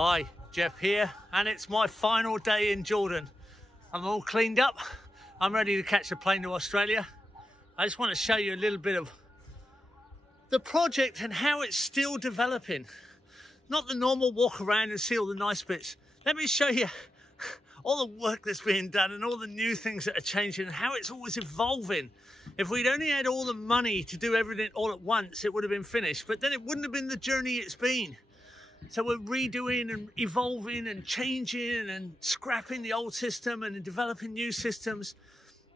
Hi, Jeff here, and it's my final day in Jordan. I'm all cleaned up. I'm ready to catch a plane to Australia. I just want to show you a little bit of the project and how it's still developing. Not the normal walk around and see all the nice bits. Let me show you all the work that's being done and all the new things that are changing and how it's always evolving. If we'd only had all the money to do everything all at once, it would have been finished, but then it wouldn't have been the journey it's been. So we're redoing and evolving and changing and scrapping the old system and developing new systems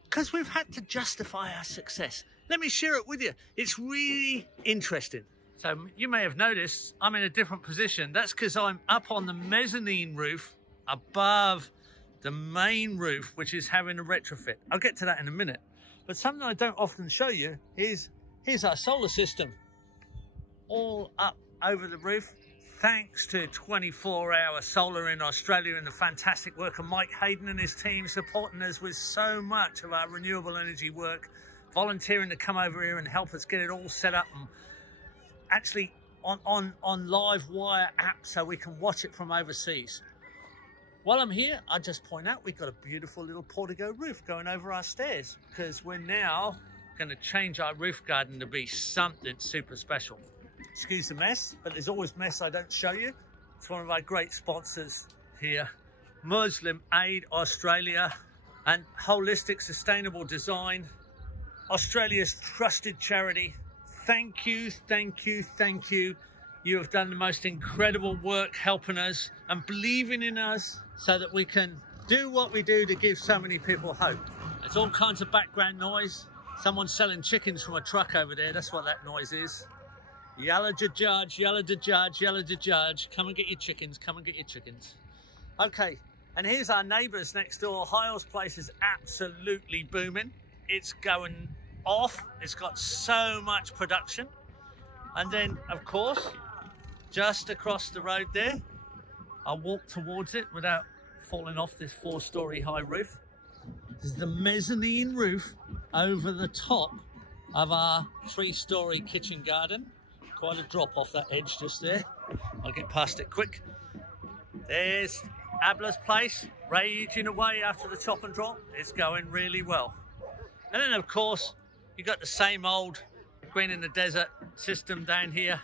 because we've had to justify our success. Let me share it with you. It's really interesting. So you may have noticed I'm in a different position. That's because I'm up on the mezzanine roof above the main roof, which is having a retrofit. I'll get to that in a minute. But something I don't often show you is here's our solar system all up over the roof. Thanks to 24-hour solar in Australia and the fantastic work of Mike Hayden and his team supporting us with so much of our renewable energy work, volunteering to come over here and help us get it all set up and actually on live wire app so we can watch it from overseas. While I'm here, I just point out we've got a beautiful little portico roof going over our stairs because we're now going to change our roof garden to be something super special. Excuse the mess, but there's always mess I don't show you. It's one of our great sponsors here, Muslim Aid Australia and Holistic Sustainable Design, Australia's trusted charity. Thank you, thank you, thank you. You have done the most incredible work helping us and believing in us so that we can do what we do to give so many people hope. There's all kinds of background noise. Someone's selling chickens from a truck over there. That's what that noise is. Yalla da judge, yalla da judge, yalla da judge. Come and get your chickens, come and get your chickens. Okay, and here's our neighbours next door. Hyle's place is absolutely booming. It's going off. It's got so much production. And then, of course, just across the road there, I'll walk towards it without falling off this 4-story high roof. This is the mezzanine roof over the top of our 3-story kitchen garden. Quite a drop off that edge just there. I'll get past it quick. There's Abla's place, raging away after the top and drop. It's going really well. And then, of course, you've got the same old Green in the Desert system down here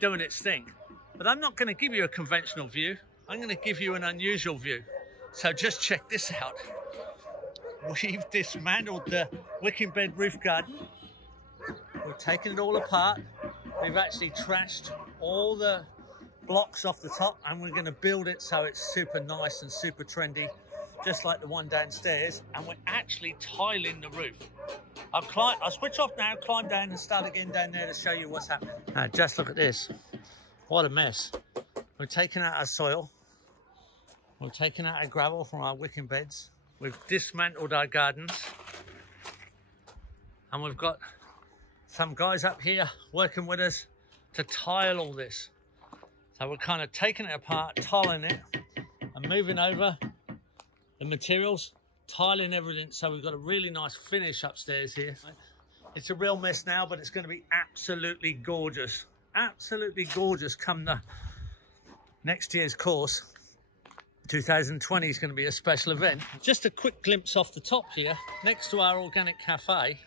doing its thing. But I'm not going to give you a conventional view. I'm going to give you an unusual view. So just check this out. We've dismantled the Wicking Bed roof garden. We've taken it all apart. We've actually trashed all the blocks off the top and we're going to build it so it's super nice and super trendy, just like the one downstairs. And we're actually tiling the roof. I'll switch off now, climb down and start again down there to show you what's happening. Now, just look at this. What a mess. We've taken out our soil. We've taken out our gravel from our wicking beds. We've dismantled our gardens. And we've got some guys up here working with us to tile all this. So we're kind of taking it apart, tiling it, and moving over the materials, tiling everything, so we've got a really nice finish upstairs here. It's a real mess now, but it's going to be absolutely gorgeous. Absolutely gorgeous come the next year's course. 2020 is going to be a special event. Just a quick glimpse off the top here, next to our organic cafe,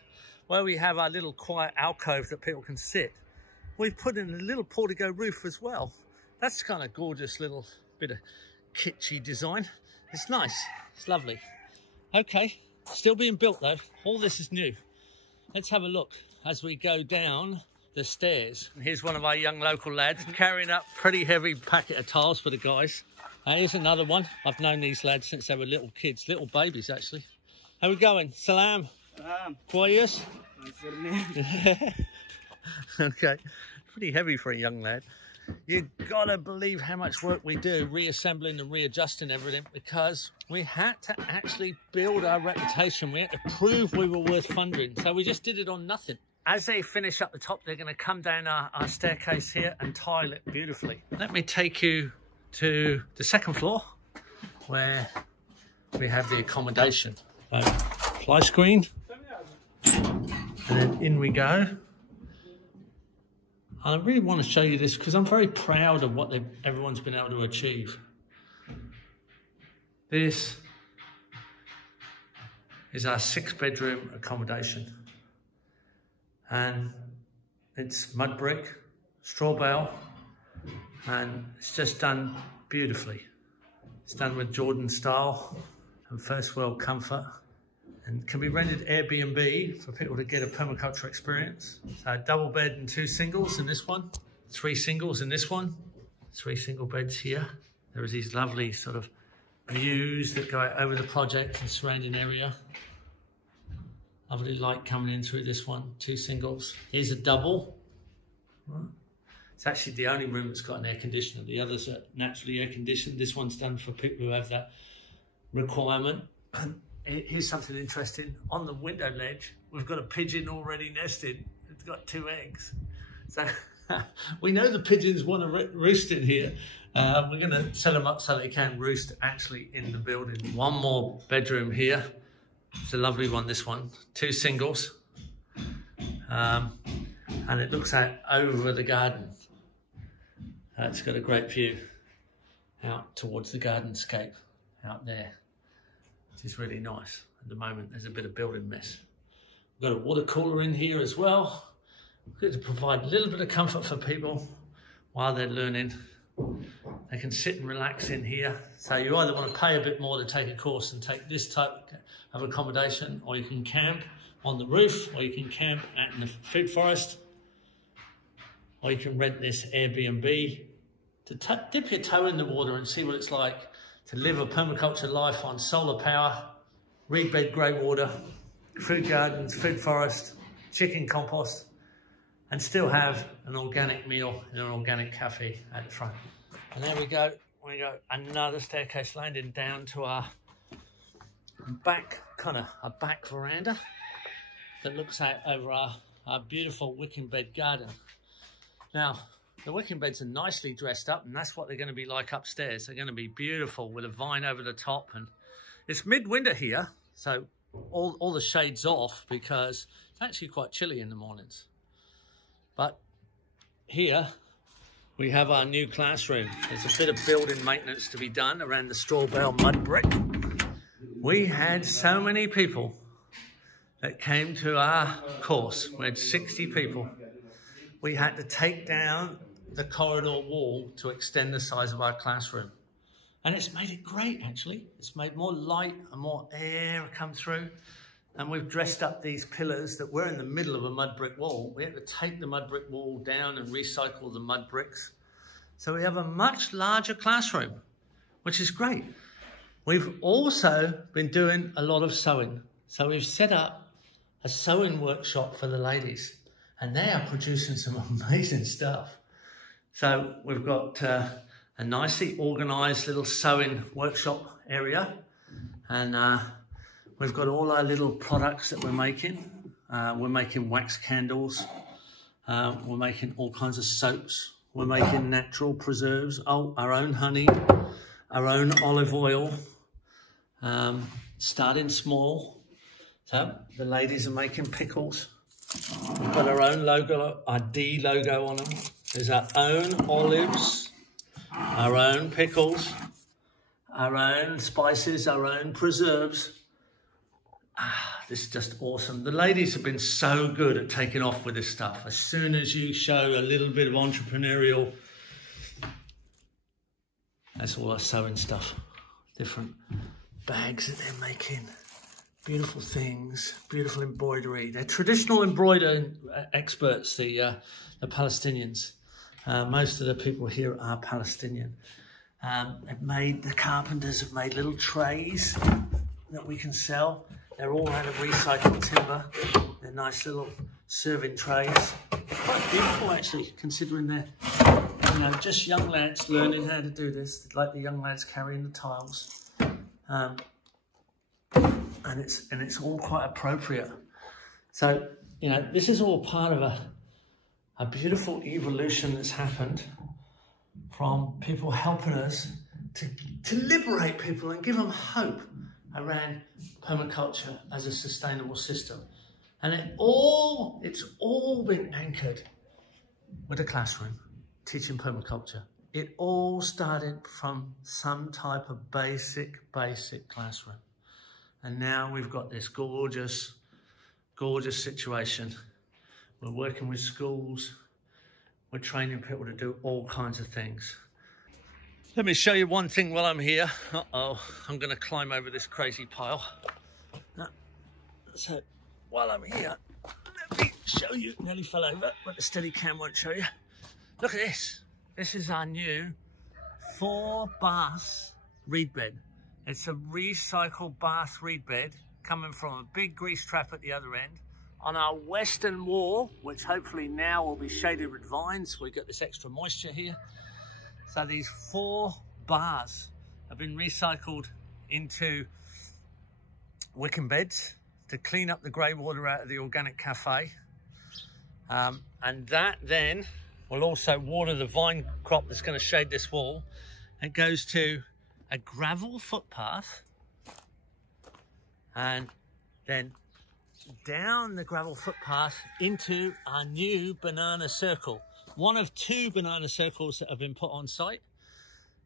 where we have our little quiet alcove that people can sit. We've put in a little portico roof as well. That's kind of gorgeous little bit of kitschy design. It's nice, it's lovely. Okay, still being built though. All this is new. Let's have a look as we go down the stairs. And here's one of our young local lads carrying up a pretty heavy packet of tiles for the guys. And here's another one. I've known these lads since they were little kids, little babies actually. How we going? Salam. Quiet. Okay, pretty heavy for a young lad. You gotta believe how much work we do reassembling and readjusting everything, because we had to actually build our reputation. We had to prove we were worth funding, so we just did it on nothing. As they finish up the top, they're going to come down our staircase here and tile it beautifully. Let me take you to the second floor where we have the accommodation. Fly screen, and then in we go. And I really want to show you this because I'm very proud of what everyone's been able to achieve. This is our 6-bedroom accommodation. And it's mud brick, straw bale, and it's just done beautifully. It's done with Jordan style and first world comfort, and can be rented Airbnb for people to get a permaculture experience. So double bed and 2 singles in this one, 3 singles in this one, 3 single beds here. There are these lovely sort of views that go over the project and surrounding area. Lovely light coming in through this one, 2 singles. Here's a double. It's actually the only room that's got an air conditioner. The others are naturally air conditioned. This one's done for people who have that requirement. Here's something interesting. On the window ledge, we've got a pigeon already nested. It's got 2 eggs. So we know the pigeons want to roost in here. We're going to set them up so they can roost actually in the building. One more bedroom here. It's a lovely one, this one. 2 singles. And it looks out over the garden. It's got a great view out towards the gardenscape out there, which is really nice. At the moment, there's a bit of building mess. We've got a water cooler in here as well. We're going to provide a little bit of comfort for people while they're learning. They can sit and relax in here. So you either want to pay a bit more to take a course and take this type of accommodation, or you can camp on the roof, or you can camp out in the food forest, or you can rent this Airbnb to dip your toe in the water and see what it's like to live a permaculture life on solar power, reed bed grey water, food gardens, food forest, chicken compost, and still have an organic meal in an organic cafe at the front. And there we go. We got another staircase landing down to our back, a back veranda that looks out over our beautiful wicking bed garden. Now, the wicking beds are nicely dressed up, and that's what they're going to be like upstairs. They're going to be beautiful with a vine over the top, and it's midwinter here, so all the shades off because it's actually quite chilly in the mornings. But here we have our new classroom. There's a bit of building maintenance to be done around the straw bale mud brick. We had so many people that came to our course. We had 60 people. We had to take down the corridor wall to extend the size of our classroom. And it's made it great, actually. It's made more light and more air come through. And we've dressed up these pillars that were in the middle of a mud brick wall. We had to take the mud brick wall down and recycle the mud bricks. So we have a much larger classroom, which is great. We've also been doing a lot of sewing. So we've set up a sewing workshop for the ladies, and they are producing some amazing stuff. So we've got a nicely organised little sewing workshop area, and we've got all our little products that we're making. We're making wax candles. We're making all kinds of soaps. We're making natural preserves, our own honey, our own olive oil, starting small. So the ladies are making pickles. We've got our own logo, our D logo on them. There's our own olives, our own pickles, our own spices, our own preserves. This is just awesome. The ladies have been so good at taking off with this stuff. As soon as you show a little bit of entrepreneurial, that's all our sewing stuff. Different bags that they're making. Beautiful things, beautiful embroidery. They're traditional embroidery experts, the Palestinians. Most of the people here are Palestinian. The carpenters have made little trays that we can sell. They're all out of recycled timber. They're nice little serving trays. Quite beautiful, actually, considering they're just young lads learning how to do this, like the young lads carrying the tiles. And it's all quite appropriate. So, this is all part of a beautiful evolution that's happened from people helping us to liberate people and give them hope around permaculture as a sustainable system. And it's all been anchored with a classroom teaching permaculture. It all started from some type of basic classroom. And now we've got this gorgeous situation. We're working with schools. We're training people to do all kinds of things. Let me show you one thing while I'm here. Uh-oh, I'm gonna climb over this crazy pile. So while I'm here, let me show you, nearly fell over, but the steady cam won't show you. Look at this. This is our new 4-bath reed bed. It's a recycled bath reed bed coming from a big grease trap at the other end. On our western wall, which hopefully now will be shaded with vines, we got this extra moisture here. So these 4 bars have been recycled into wicking beds to clean up the grey water out of the organic cafe. And that then will also water the vine crop that's going to shade this wall. It goes to a gravel footpath and then down the gravel footpath into our new banana circle. One of 2 banana circles that have been put on site.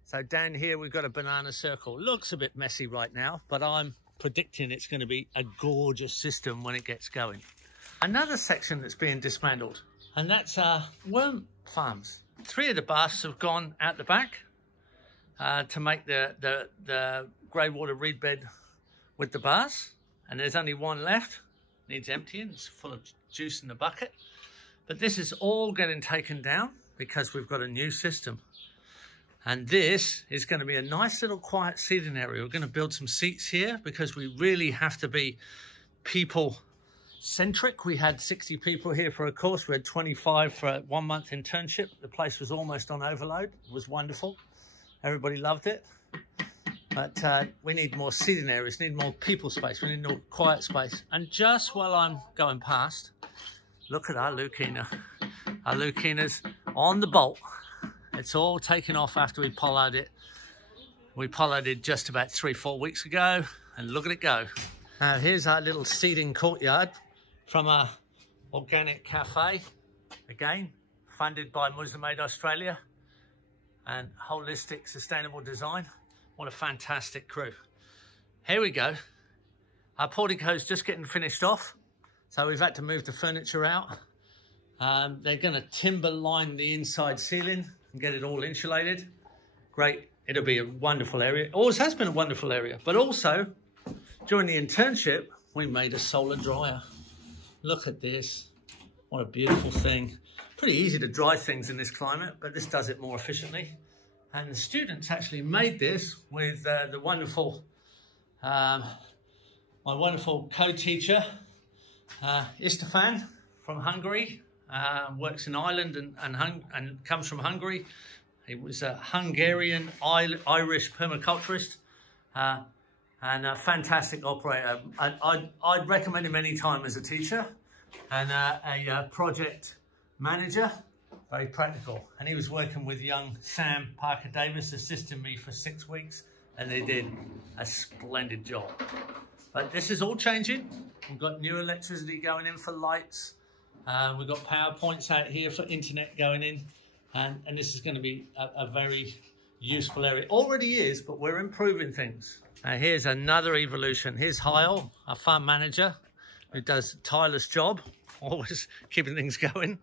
So down here we've got a banana circle. Looks a bit messy right now, but I'm predicting it's going to be a gorgeous system when it gets going. Another section that's being dismantled, and that's our worm farms. 3 of the baths have gone out the back to make the grey water reed bed with the bars, and there's only 1 left. Needs emptying, it's full of juice in the bucket. But this is all getting taken down because we've got a new system. And this is going to be a nice little quiet seating area. We're going to build some seats here because we really have to be people-centric. We had 60 people here for a course. We had 25 for a 1-month internship. The place was almost on overload. It was wonderful. Everybody loved it. But we need more seating areas, need more people space. We need more quiet space. And just while I'm going past, look at our Lucina. Our Lucina's on the bolt. It's all taken off after we pollarded it. We pollarded just about 3-4 weeks ago, and look at it go. Now here's our little seating courtyard from our organic cafe. Again, funded by Muslim Aid Australia and Holistic Sustainable Design. What a fantastic crew. Here we go. Our portico's just getting finished off. So we've had to move the furniture out. They're gonna timber line the inside ceiling and get it all insulated. Great, it'll be a wonderful area. It always has been a wonderful area, but also during the internship, we made a solar dryer. Look at this, what a beautiful thing. Pretty easy to dry things in this climate, but this does it more efficiently. And the students actually made this with the wonderful, my wonderful co-teacher, Istefan from Hungary. Works in Ireland and comes from Hungary. He was a Hungarian Irish permaculturist and a fantastic operator. I'd recommend him any time as a teacher and a project manager, very practical. And he was working with young Sam Parker Davis, assisting me for 6 weeks, and they did a splendid job. But this is all changing. We've got new electricity going in for lights. We've got power points out here for internet going in, and this is going to be a very useful area. Already is, but we're improving things. Now here's another evolution. Here's Hyle, our farm manager, who does a tireless job, always keeping things going.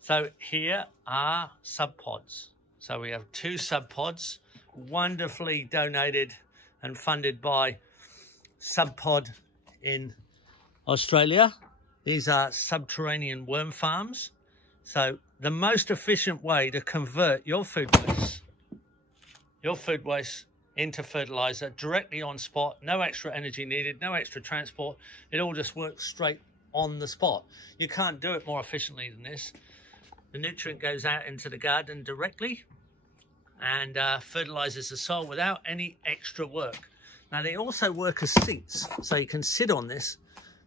So here are sub pods. So we have 2 sub pods, wonderfully donated and funded by Subpod in Australia. These are subterranean worm farms. So the most efficient way to convert your food waste into fertilizer directly on spot, no extra energy needed, no extra transport. It all just works straight on the spot. You can't do it more efficiently than this. The nutrient goes out into the garden directly and fertilizes the soil without any extra work. Now they also work as seats, so you can sit on this.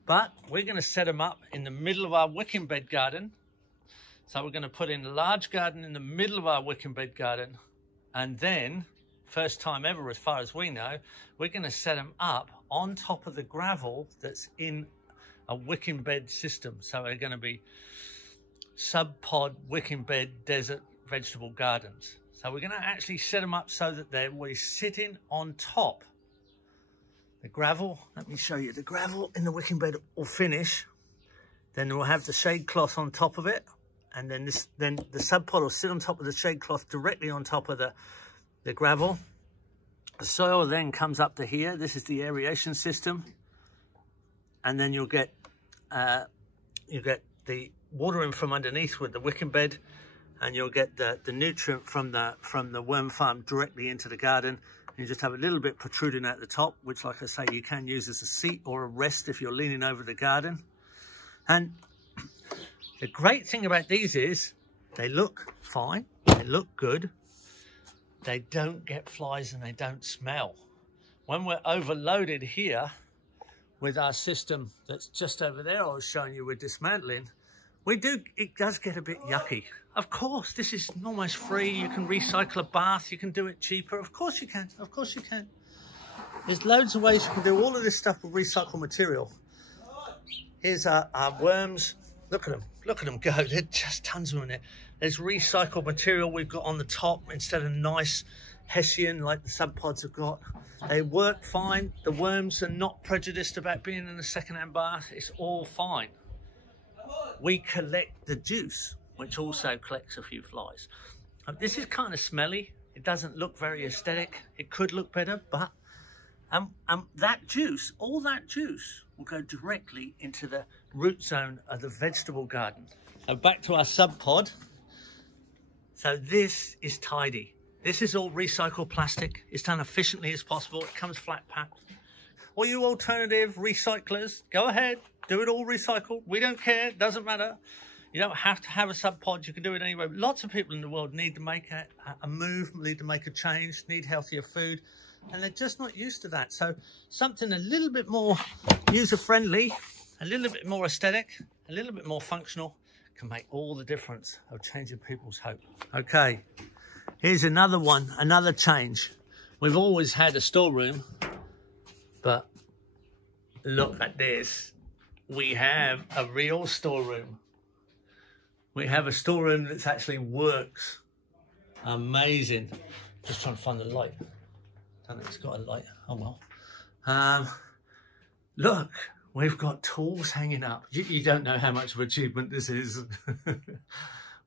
But we're going to set them up in the middle of our wicking bed garden. So we're going to put in a large garden in the middle of our wicking bed garden. And then, first time ever as far as we know, we're going to set them up on top of the gravel that's in a wicking bed system. So they're going to be sub-pod wicking bed desert vegetable gardens. So we're going to actually set them up so that we're sitting on top. The gravel, let me show you, the gravel in the wicking bed will finish. Then we'll have the shade cloth on top of it. And then the sub-pod will sit on top of the shade cloth directly on top of the gravel. The soil then comes up to here. This is the aeration system. And then you'll get the water in from underneath with the wicking bed, and you'll get the nutrient from the worm farm directly into the garden. And you just have a little bit protruding at the top, which, like I say, you can use as a seat or a rest if you're leaning over the garden. And the great thing about these is they look fine, they look good, they don't get flies and they don't smell. When we're overloaded here with our system that's just over there I was showing you we're dismantling, it does get a bit yucky. Of course, this is almost free. You can recycle a bath, you can do it cheaper. Of course you can, of course you can. There's loads of ways you can do all of this stuff with recycled material. Here's our worms. Look at them go. There's just tons of them in it. There's recycled material we've got on the top instead of nice Hessian like the sub-pods have got. They work fine. The worms are not prejudiced about being in a second-hand bath. It's all fine. We collect the juice, which also collects a few flies. This is kind of smelly. It doesn't look very aesthetic. It could look better, but that juice, all that juice, will go directly into the root zone of the vegetable garden. So back to our sub-pod. So this is tidy. This is all recycled plastic. It's done efficiently as possible. It comes flat packed. All you alternative recyclers, go ahead, do it all recycled. We don't care, it doesn't matter. You don't have to have a sub-pod, you can do it anyway. Lots of people in the world need to make a move, need to make a change, need healthier food, and they're just not used to that. So something a little bit more user-friendly, a little bit more aesthetic, a little bit more functional can make all the difference of changing people's hope. Okay, here's another one, another change. We've always had a storeroom, but look at this. We have a real storeroom. We have a storeroom that actually works. Amazing. Just trying to find the light. Don't think it's got a light. Oh well. Look, we've got tools hanging up. You don't know how much of an achievement this is.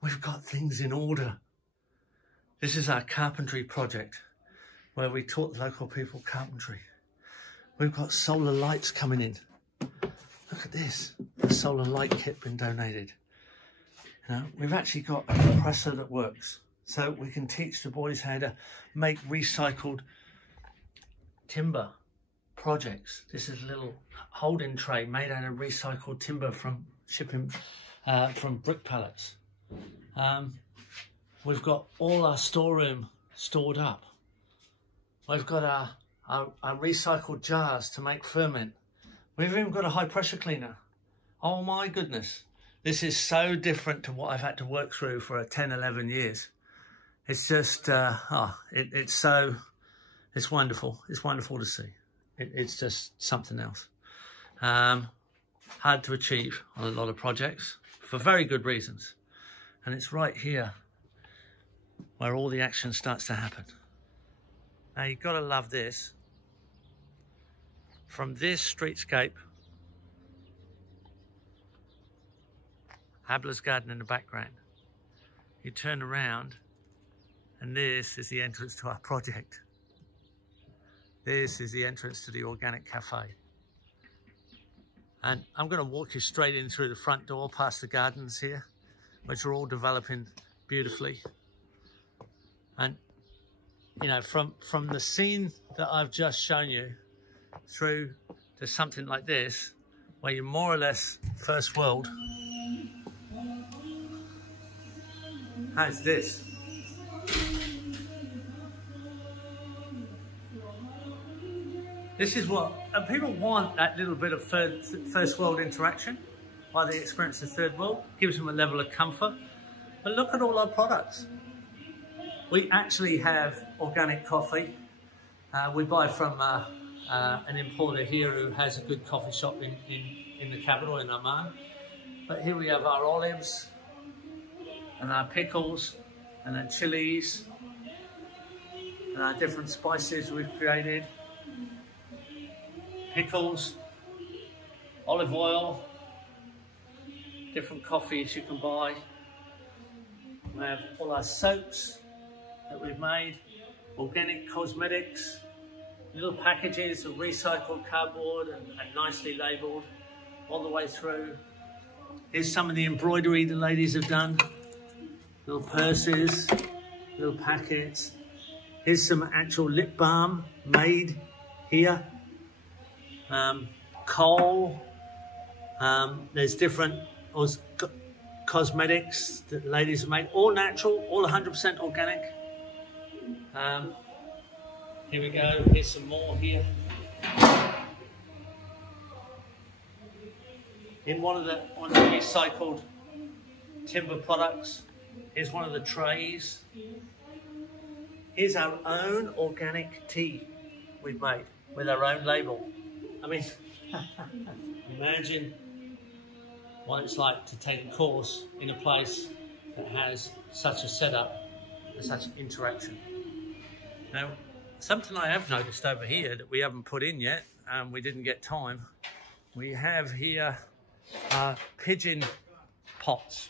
We've got things in order. This is our carpentry project where we taught the local people carpentry. We've got solar lights coming in. Look at this, the solar light kit been donated. You know, we've actually got a compressor that works. So we can teach the boys how to make recycled timber projects. This is a little holding tray made out of recycled timber from shipping from brick pallets. We've got all our storeroom stored up. We've got our recycled jars to make ferment. We've even got a high pressure cleaner. Oh my goodness. This is so different to what I've had to work through for 10, 11 years. It's just, it's wonderful. It's wonderful to see. It's just something else. Hard to achieve on a lot of projects for very good reasons. And it's right here where all the action starts to happen. Now you've got to love this. From this streetscape, Abler's garden in the background, you turn around and this is the entrance to our project. This is the entrance to the organic cafe. And I'm going to walk you straight in through the front door past the gardens here, which are all developing beautifully. And you know, from the scene that I've just shown you through to something like this, where you're more or less first world. How's this? This is what, and people want that little bit of first world interaction while they experience the third world. Gives them a level of comfort. But look at all our products. We actually have organic coffee. We buy from an importer here who has a good coffee shop in the capital, in Amman. But here we have our olives. and our pickles and our chilies and our different spices we've created. Pickles, olive oil, different coffees you can buy. We have all our soaps that we've made, organic cosmetics, little packages of recycled cardboard and nicely labelled all the way through. Here's some of the embroidery the ladies have done. Little purses, little packets. Here's some actual lip balm made here. Coal. There's different cosmetics that the ladies have made. All natural, all 100% organic. Here we go. Here's some more here. In one of the recycled timber products, here's one of the trays. Here's our own organic tea we've made with our own label. I mean, imagine what it's like to take a course in a place that has such a setup and such interaction. Now, something I have noticed over here that we haven't put in yet, and we didn't get time, we have here pigeon pots.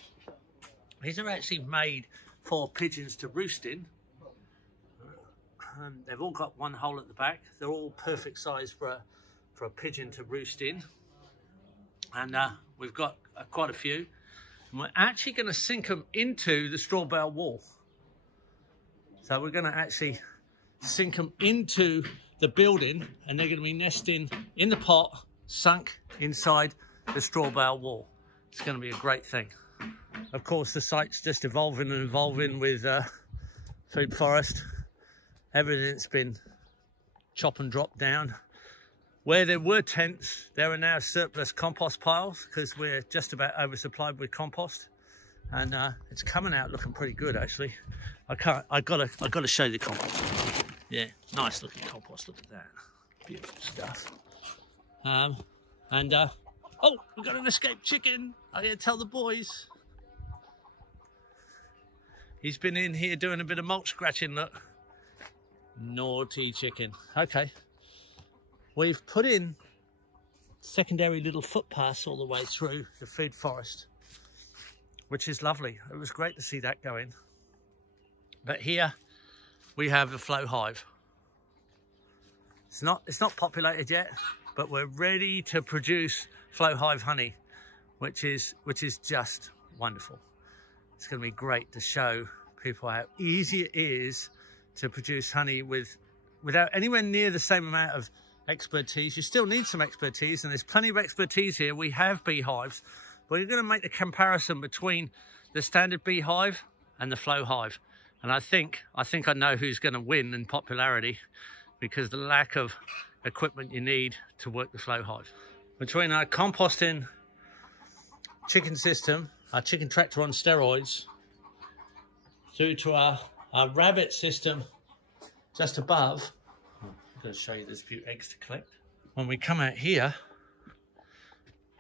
These are actually made for pigeons to roost in. They've all got one hole at the back. They're all perfect size for a pigeon to roost in. And we've got quite a few. And we're actually going to sink them into the straw bale wall. So we're going to actually sink them into the building, and they're going to be nesting in the pot, sunk inside the straw bale wall. It's going to be a great thing. Of course, the site's just evolving and evolving with food forest. Everything's been chop and drop down. Where there were tents, there are now surplus compost piles because we're just about oversupplied with compost, and it's coming out looking pretty good actually. I gotta show you the compost. Yeah, nice looking compost. Look at that, beautiful stuff. Oh, we've got an escaped chicken. I gotta tell the boys. He's been in here doing a bit of mulch scratching. Look. Naughty chicken. Okay. We've put in secondary little footpaths all the way through the food forest, which is lovely. It was great to see that going. But here we have a flow hive. It's not populated yet, but we're ready to produce flow hive honey, which is just wonderful. It's going to be great to show people how easy it is to produce honey without anywhere near the same amount of expertise. You still need some expertise, and there's plenty of expertise here. We have beehives, but we're going to make the comparison between the standard beehive and the flow hive. And I think I know who's going to win in popularity, because the lack of equipment you need to work the flow hive. Between our composting chicken system, our chicken tractor on steroids, through to our rabbit system just above. I'm going to show you there's a few eggs to collect. When we come out here,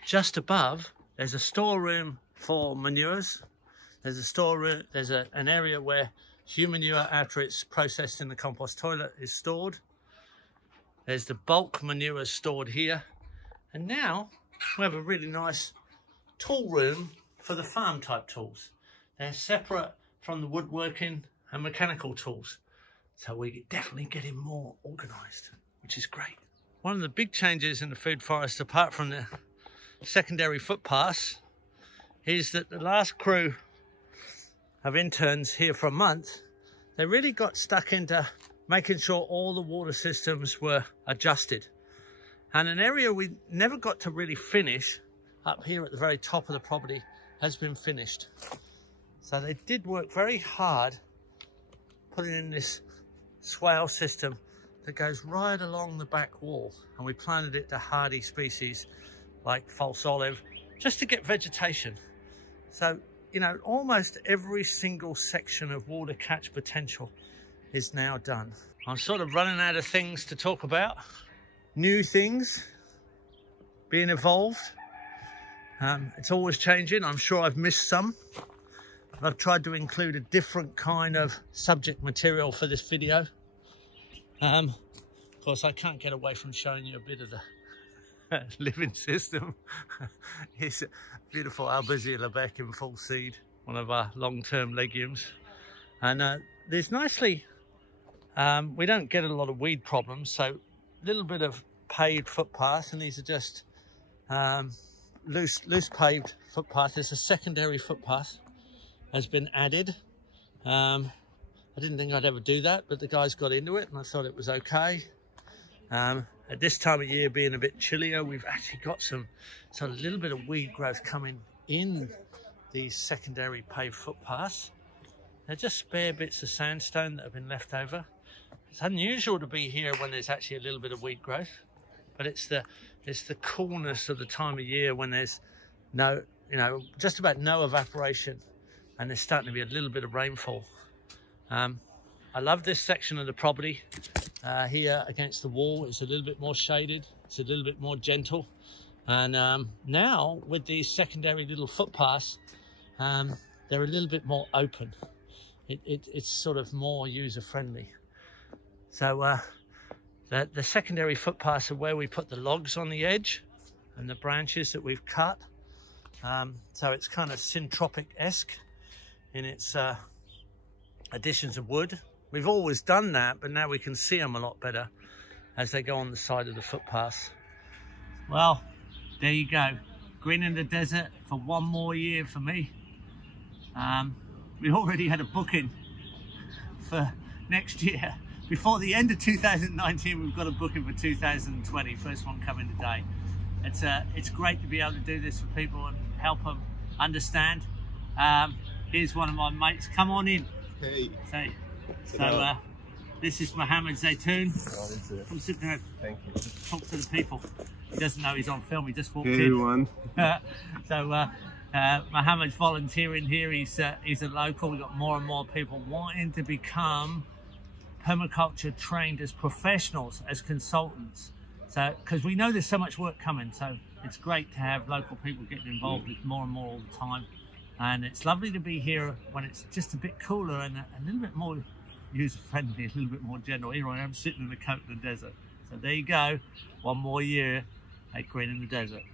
just above, there's a storeroom for manures. There's a storeroom, there's an area where human manure, after it's processed in the compost toilet, is stored. There's the bulk manure stored here. And now we have a really nice tool room for the farm type tools. They're separate from the woodworking and mechanical tools. So we're definitely getting more organised, which is great. One of the big changes in the food forest, apart from the secondary footpaths, is that the last crew of interns here for a month, they really got stuck into making sure all the water systems were adjusted. And an area we never got to really finish, up here at the very top of the property, has been finished. So they did work very hard putting in this swale system that goes right along the back wall, and we planted it to hardy species like false olive, just to get vegetation. So, you know, almost every single section of water catch potential is now done. I'm sort of running out of things to talk about. New things being evolved. It's always changing. I'm sure I've missed some. I've tried to include a different kind of subject material for this video. Of course, I can't get away from showing you a bit of the living system. It's a beautiful Albizia Lebec in full seed, one of our long-term legumes. And there's nicely, we don't get a lot of weed problems, so a little bit of paved footpaths, and these are just loose paved footpath. There's a secondary footpath has been added. I didn't think I'd ever do that, but the guys got into it and I thought it was okay. At this time of year, being a bit chillier, we've actually got a little bit of weed growth coming in these secondary paved footpaths. They're just spare bits of sandstone that have been left over. It's unusual to be here when there's actually a little bit of weed growth, but it's the coolness of the time of year when there's no, just about no evaporation, and there's starting to be a little bit of rainfall. I love this section of the property. Here against the wall, it's a little bit more shaded, it's a little bit more gentle. And now with these secondary little footpaths, they're a little bit more open. It's sort of more user-friendly. So the secondary footpaths are where we put the logs on the edge and the branches that we've cut. So it's kind of syntropic-esque in its additions of wood. We've always done that, but now we can see them a lot better as they go on the side of the footpaths. Well, there you go. Green in the desert for one more year for me. We already had a booking for next year. Before the end of 2019, we've got a booking for 2020. First one coming today. It's great to be able to do this for people and help them understand. Here's one of my mates. Come on in. Hey. Hey. So this is Mohammed Zaytoun. Come sit down. Thank you. Talk to the people. He doesn't know he's on film. He just walked Hey, in. everyone. So Mohammed's volunteering here. He's a local. We've got more and more people wanting to become permaculture trained as professionals, as consultants. So because we know there's so much work coming, so it's great to have local people getting involved with more and more all the time. And it's lovely to be here when it's just a bit cooler and a little bit more user-friendly, a little bit more general. Here I am sitting in the coat in the desert. So there you go, one more year at Green in the Desert.